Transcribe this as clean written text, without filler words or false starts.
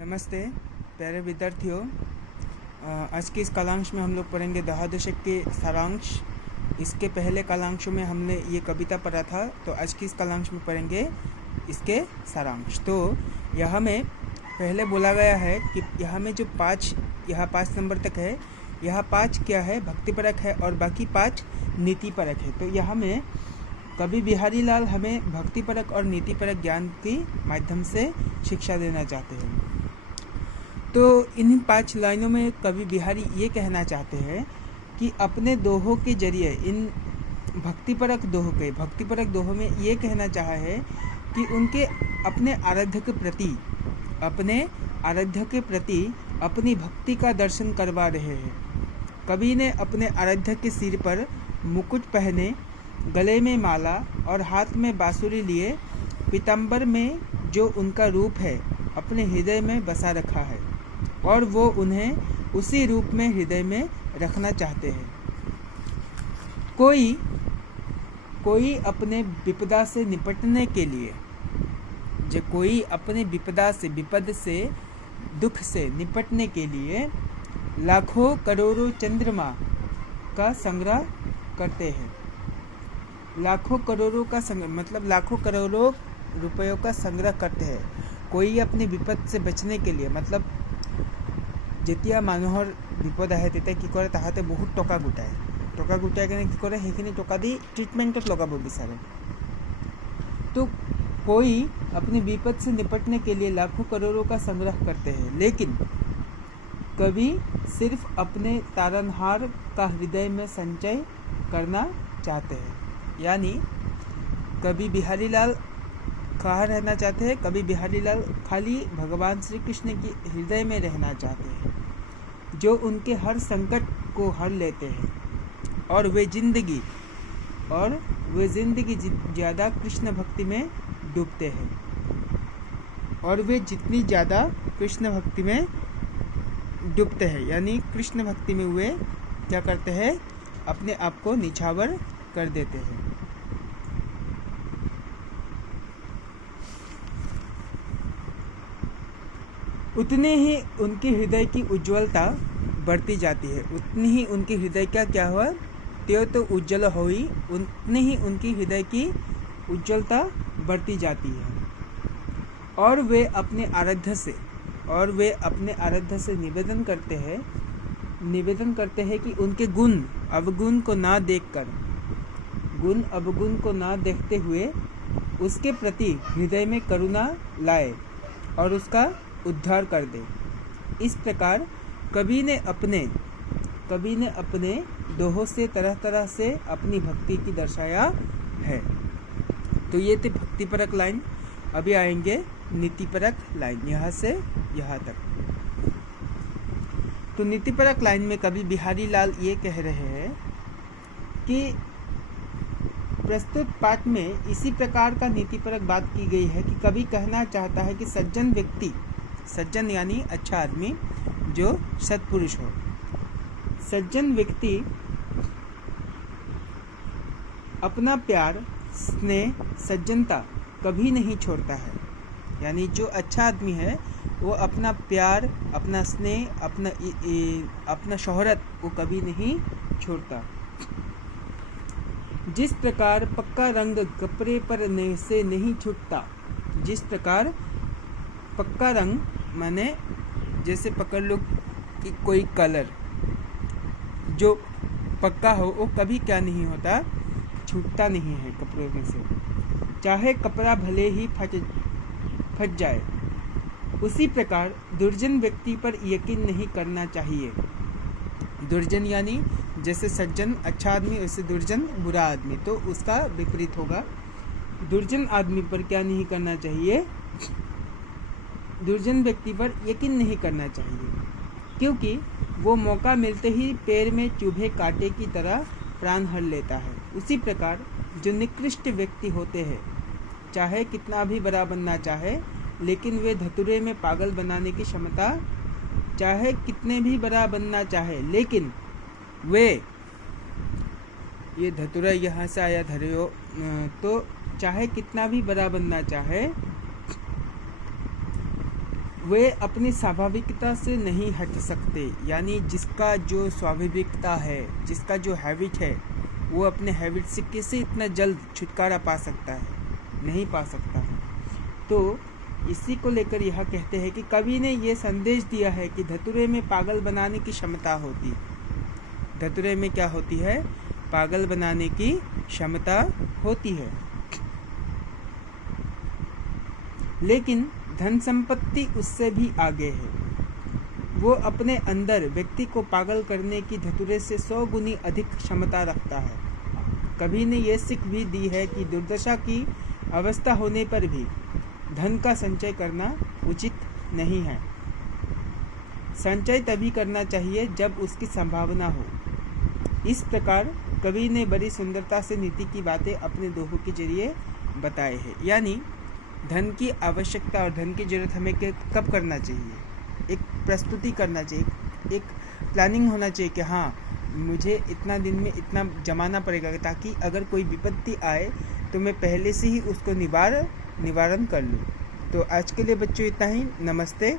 नमस्ते प्यारे विद्यार्थियों। आज के इस कालांश में हम लोग पढ़ेंगे दहा दशक के सारांश। इसके पहले कालांशों में हमने ये कविता पढ़ा था, तो आज की इस कालांश में पढ़ेंगे इसके सारांश। तो यहाँ में पहले बोला गया है कि यहाँ में जो पाँच नंबर तक है, यहाँ 5 क्या है, भक्तिपरक है और बाकी 5 नीतिपरक है। तो यहाँ में कवि बिहारी लाल हमें भक्तिपरक और नीतिपरक ज्ञान के माध्यम से शिक्षा देना चाहते हैं। तो इन 5 लाइनों में कवि बिहारी ये कहना चाहते हैं कि अपने दोहों के जरिए, इन भक्तिपरक दोहों में ये कहना चाहा है कि उनके अपने आराध्य के प्रति अपनी भक्ति का दर्शन करवा रहे हैं। कवि ने अपने आराध्य के सिर पर मुकुट पहने, गले में माला और हाथ में बांसुरी लिए पीताम्बर में जो उनका रूप है अपने हृदय में बसा रखा है और वो उन्हें उसी रूप में हृदय में रखना चाहते हैं। कोई अपने विपदा से निपटने के लिए, विपद से दुख से निपटने के लिए लाखों करोड़ों चंद्रमा का संग्रह करते हैं। लाखों करोड़ों का संग्रह मतलब लाखों करोड़ों रुपयों का संग्रह करते हैं। कोई अपने विपद से बचने के लिए, मतलब যেতিয়া মানুহৰ বিপদ আহে তেতিয়া কি কৰে, তাহাঁতে বহুত টকা গোটাই কেনে কি কৰে, সেইখিনি টকা দি ট্ৰিটমেণ্টত লগাব বিচাৰে। तो कोई अपने विपद से निपटने के लिए लाखों करोड़ों का संग्रह करते हैं, लेकिन कवि सिर्फ अपने तारनहार का हृदय में संचय करना चाहते हैं। यानी कवि बिहारी लाल कहाँ रहना चाहते हैं? कवि बिहारी लाल खाली भगवान श्री कृष्ण के हृदय में रहना चाहते हैं, जो उनके हर संकट को हर लेते हैं और वे जिंदगी ज़्यादा कृष्ण भक्ति में डूबते हैं। और वे जितनी ज़्यादा कृष्ण भक्ति में डूबते हैं, यानी कृष्ण भक्ति में वे क्या करते हैं, अपने आप को निछावर कर देते हैं। उतने ही उनके हृदय की उज्ज्वलता बढ़ती जाती है। उतनी ही उनके हृदय का क्या हुआ, त्यो तो उज्ज्वल हुई, उतनी ही उनकी हृदय की उज्ज्वलता बढ़ती जाती है। और वे अपने आराध्य से निवेदन करते हैं कि उनके गुण अवगुण को ना देखते हुए उसके प्रति हृदय में करुणा लाए और उसका उद्धार कर दे। इस प्रकार कवि ने अपने दोहों से तरह तरह से अपनी भक्ति की दर्शाया है। तो ये थे भक्तिपरक लाइन। अभी आएंगे नीतिपरक लाइन, यहाँ से यहाँ तक। तो नीतिपरक लाइन में कवि बिहारी लाल ये कह रहे हैं कि प्रस्तुत पाठ में इसी प्रकार का नीतिपरक बात की गई है कि कवि कहना चाहता है कि सज्जन यानी अच्छा आदमी, जो सत्पुरुष हो, सज्जन व्यक्ति अपना प्यार, स्नेह, सज्जनता कभी नहीं छोड़ता है। यानी जो अच्छा आदमी है वो अपना प्यार, अपना स्नेह, अपना शोहरत वो कभी नहीं छोड़ता। जिस प्रकार पक्का रंग कपड़े पर से नहीं छूटता, जिस प्रकार पक्का रंग माने जैसे पकड़ लो कि कोई कलर जो पक्का हो वो कभी क्या नहीं होता, छूटता नहीं है कपड़ों में से, चाहे कपड़ा भले ही फट जाए। उसी प्रकार दुर्जन व्यक्ति पर यकीन नहीं करना चाहिए। दुर्जन यानी जैसे सज्जन अच्छा आदमी, वैसे दुर्जन बुरा आदमी, तो उसका विपरीत होगा। दुर्जन आदमी पर क्या नहीं करना चाहिए, दुर्जन व्यक्ति पर यकीन नहीं करना चाहिए, क्योंकि वो मौका मिलते ही पैर में चुभे कांटे की तरह प्राण हर लेता है। उसी प्रकार जो निकृष्ट व्यक्ति होते हैं, चाहे कितना भी बड़ा बनना चाहे, लेकिन वे धतुरे में पागल बनाने की क्षमता, चाहे कितने भी बड़ा बनना चाहे, लेकिन वे, ये धतुरा यहाँ से आया धरियो, तो चाहे कितना भी बड़ा बनना चाहे वे अपनी स्वाभाविकता से नहीं हट सकते, यानी जिसका जो स्वाभाविकता है, जिसका जो हैबिट है, वो अपने हैबिट से कैसे इतना जल्द छुटकारा पा सकता है? नहीं पा सकता है। तो इसी को लेकर यह कहते हैं कि कवि ने ये संदेश दिया है कि धतूरे में पागल बनाने की क्षमता होती, धतूरे में क्या होती है? पागल बनाने की क्षमता होती है, लेकिन धन संपत्ति उससे भी आगे है। वो अपने अंदर व्यक्ति को पागल करने की धतूरे से 100 गुनी अधिक क्षमता रखता है। कवि ने यह सीख भी दी है कि दुर्दशा की अवस्था होने पर भी धन का संचय करना उचित नहीं है। संचय तभी करना चाहिए जब उसकी संभावना हो। इस प्रकार कवि ने बड़ी सुंदरता से नीति की बातें अपने दोहों के जरिए बताए हैं। यानी धन की आवश्यकता और धन की जरूरत हमें कब करना चाहिए? एक प्रस्तुति करना चाहिए, एक प्लानिंग होना चाहिए कि हाँ, मुझे इतना दिन में इतना जमाना पड़ेगा, ताकि अगर कोई विपत्ति आए तो मैं पहले से ही उसको निवारण कर लूँ। तो आज के लिए बच्चों इतना ही। नमस्ते।